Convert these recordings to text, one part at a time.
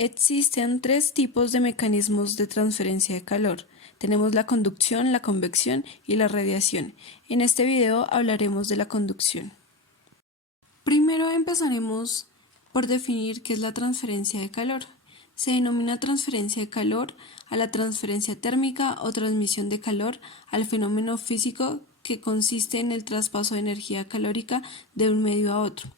Existen tres tipos de mecanismos de transferencia de calor. Tenemos la conducción, la convección y la radiación. En este video hablaremos de la conducción. Primero empezaremos por definir qué es la transferencia de calor. Se denomina transferencia de calor a la transferencia térmica o transmisión de calor al fenómeno físico que consiste en el traspaso de energía calórica de un medio a otro.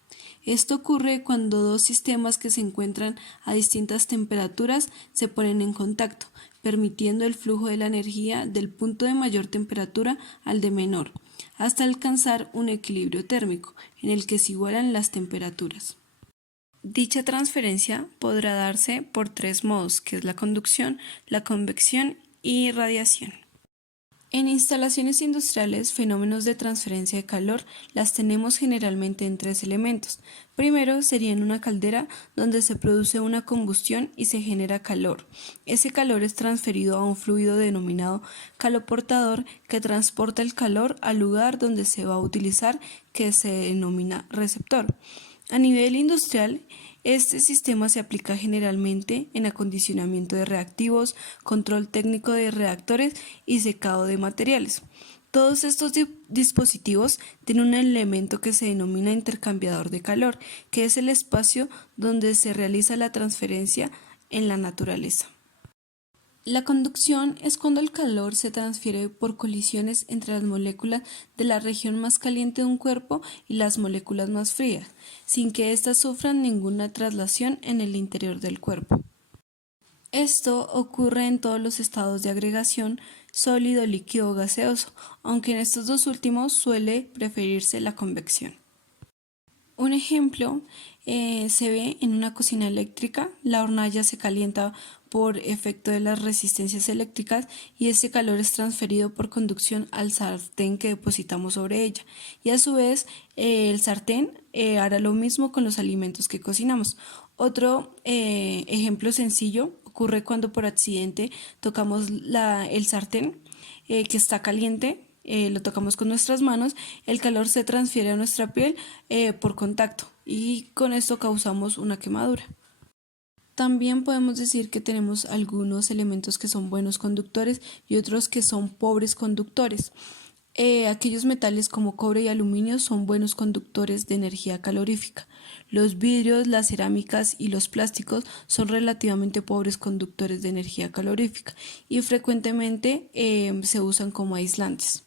Esto ocurre cuando dos sistemas que se encuentran a distintas temperaturas se ponen en contacto, permitiendo el flujo de la energía del punto de mayor temperatura al de menor, hasta alcanzar un equilibrio térmico, en el que se igualan las temperaturas. Dicha transferencia podrá darse por tres modos, que es la conducción, la convección y radiación. En instalaciones industriales, fenómenos de transferencia de calor las tenemos generalmente en tres elementos. Primero sería en una caldera donde se produce una combustión y se genera calor. Ese calor es transferido a un fluido denominado caloportador que transporta el calor al lugar donde se va a utilizar, que se denomina receptor. A nivel industrial, este sistema se aplica generalmente en acondicionamiento de reactivos, control técnico de reactores y secado de materiales. Todos estos dispositivos tienen un elemento que se denomina intercambiador de calor, que es el espacio donde se realiza la transferencia en la naturaleza. La conducción es cuando el calor se transfiere por colisiones entre las moléculas de la región más caliente de un cuerpo y las moléculas más frías, sin que éstas sufran ninguna traslación en el interior del cuerpo. Esto ocurre en todos los estados de agregación, sólido, líquido o gaseoso, aunque en estos dos últimos suele preferirse la convección. Un ejemplo se ve en una cocina eléctrica. La hornalla se calienta por efecto de las resistencias eléctricas y ese calor es transferido por conducción al sartén que depositamos sobre ella. Y a su vez el sartén hará lo mismo con los alimentos que cocinamos. Otro ejemplo sencillo ocurre cuando por accidente tocamos el sartén que está caliente. Lo tocamos con nuestras manos, el calor se transfiere a nuestra piel por contacto y con esto causamos una quemadura. También podemos decir que tenemos algunos elementos que son buenos conductores y otros que son pobres conductores. Aquellos metales como cobre y aluminio son buenos conductores de energía calorífica. Los vidrios, las cerámicas y los plásticos son relativamente pobres conductores de energía calorífica y frecuentemente se usan como aislantes.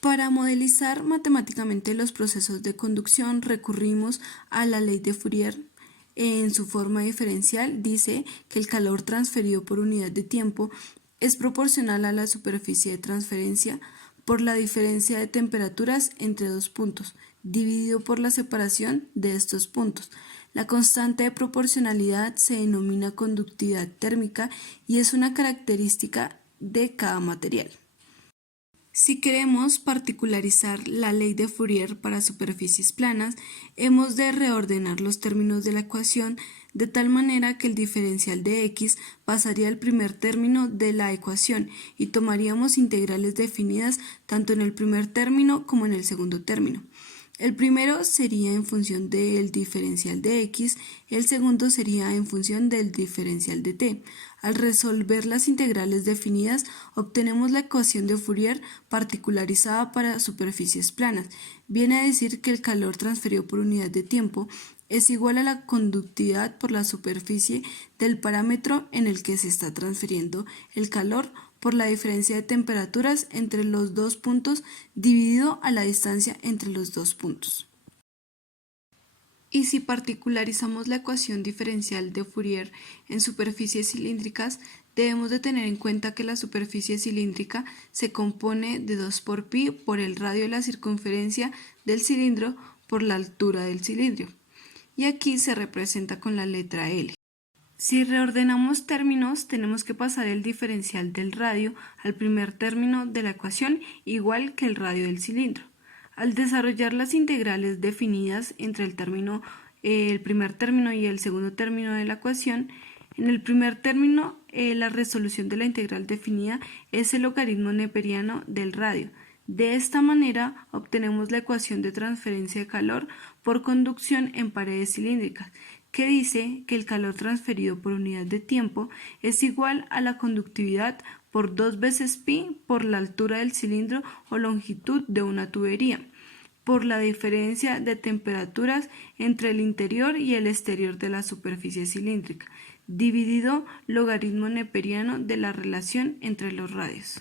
Para modelizar matemáticamente los procesos de conducción recurrimos a la ley de Fourier. En su forma diferencial dice que el calor transferido por unidad de tiempo es proporcional a la superficie de transferencia por la diferencia de temperaturas entre dos puntos, dividido por la separación de estos puntos. La constante de proporcionalidad se denomina conductividad térmica y es una característica de cada material. Si queremos particularizar la ley de Fourier para superficies planas, hemos de reordenar los términos de la ecuación de tal manera que el diferencial de x pasaría al primer término de la ecuación y tomaríamos integrales definidas tanto en el primer término como en el segundo término. El primero sería en función del diferencial de x, el segundo sería en función del diferencial de t. Al resolver las integrales definidas, obtenemos la ecuación de Fourier particularizada para superficies planas. Viene a decir que el calor transferido por unidad de tiempo es igual a la conductividad por la superficie del parámetro en el que se está transfiriendo el calor por la diferencia de temperaturas entre los dos puntos dividido a la distancia entre los dos puntos. Y si particularizamos la ecuación diferencial de Fourier en superficies cilíndricas, debemos de tener en cuenta que la superficie cilíndrica se compone de 2 por pi por el radio de la circunferencia del cilindro por la altura del cilindro. Y aquí se representa con la letra L. Si reordenamos términos, tenemos que pasar el diferencial del radio al primer término de la ecuación, igual que el radio del cilindro. Al desarrollar las integrales definidas entre el primer término y el segundo término de la ecuación, en el primer término la resolución de la integral definida es el logaritmo neperiano del radio. De esta manera obtenemos la ecuación de transferencia de calor por conducción en paredes cilíndricas. que dice que el calor transferido por unidad de tiempo es igual a la conductividad por 2 veces pi por la altura del cilindro o longitud de una tubería, por la diferencia de temperaturas entre el interior y el exterior de la superficie cilíndrica, dividido logaritmo neperiano de la relación entre los radios.